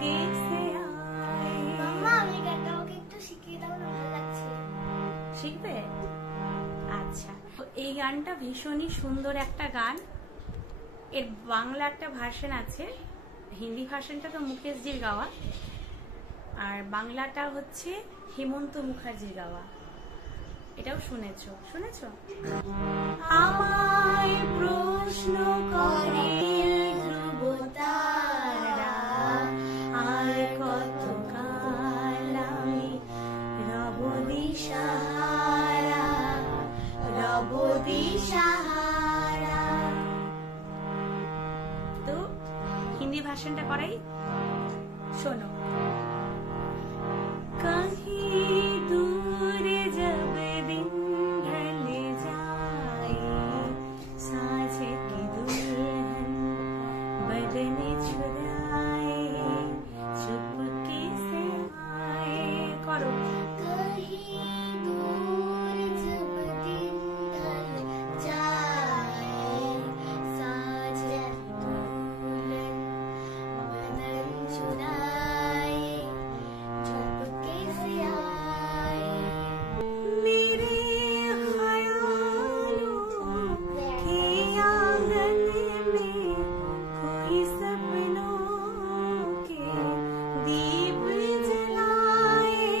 कैसे आए। মাম্মা আমি গানটা ওকে একটু শিখিয়ে দাও না, ভালো লাগছে। শিখবে? আচ্ছা, এই গানটা ভীষণই সুন্দর একটা গান। এর বাংলা একটা ভার্সন আছে, হিন্দি ভার্সনটা তো মুকেশজির গাওয়া, আর বাংলাটা হচ্ছে হেমন্ত মুখার্জির গাওয়া। এটাও শুনেছো? আমায় প্রশ্ন করে ধ্রুব তারা, আর কতকাল আমি রব দিশাহারা, রব দিশাহারা। তো হিন্দি ভার্সনটা করাই, শোনো। कहीं दूर जब दिन ढल जाए, साँझ की दुल्हन बदन छुड़ाए, चुपके से आए। करो। कहीं दूर जब दिन ढल जाए, साँझ की दुल्हन बदन छुड़ाए, चुपके से आए। मेरे ख्यालों के आंगन में कोई सपनों के दीप जलाए,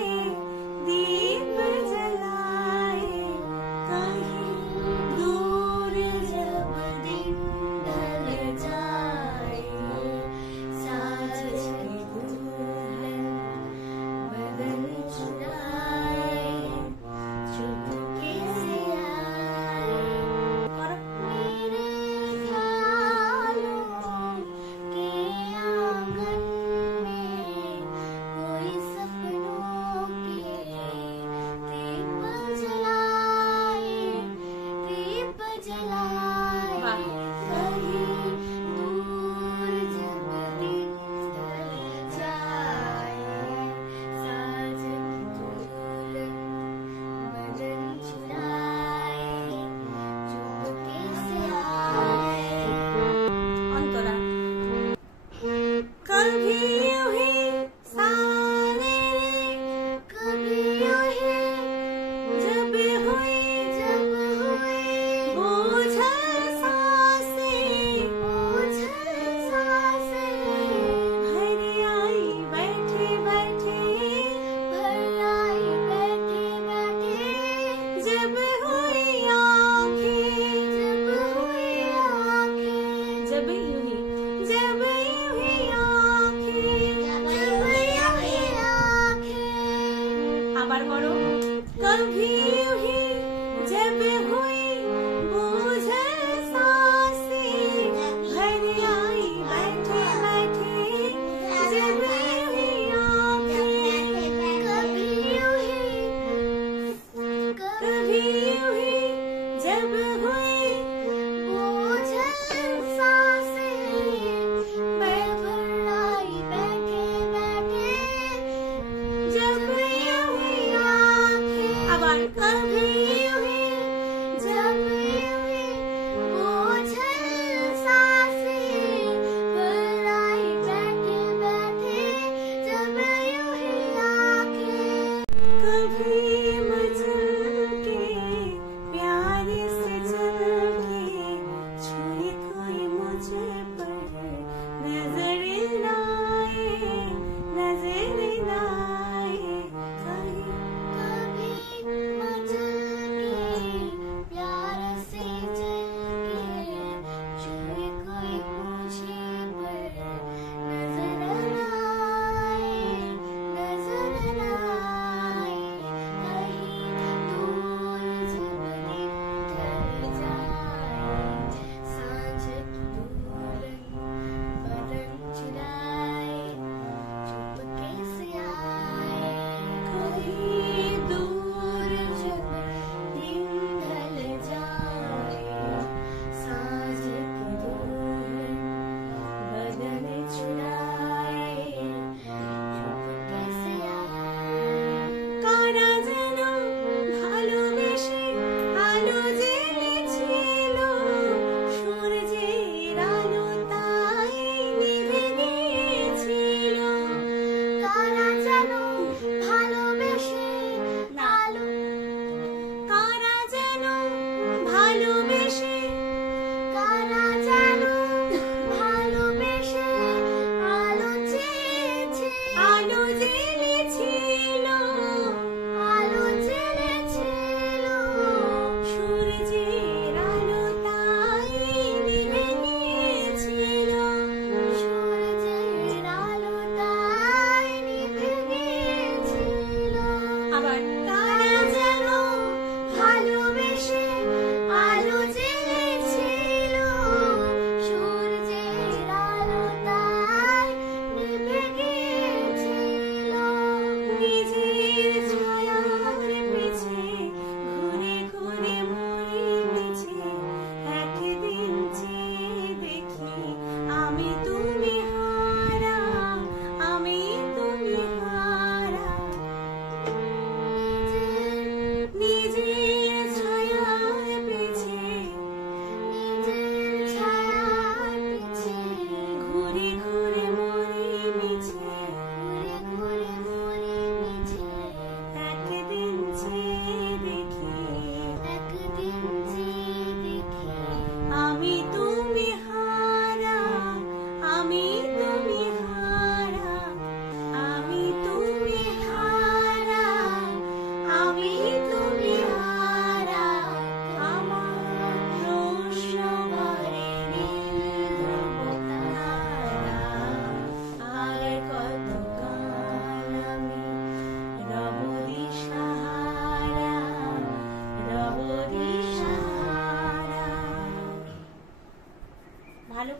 दीप जलाए। कहीं दूर जब दिन ढल जाए, साँझ की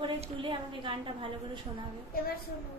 করে তুলে আমাকে গানটা ভালো করে শোনাবে। এবার শোনো।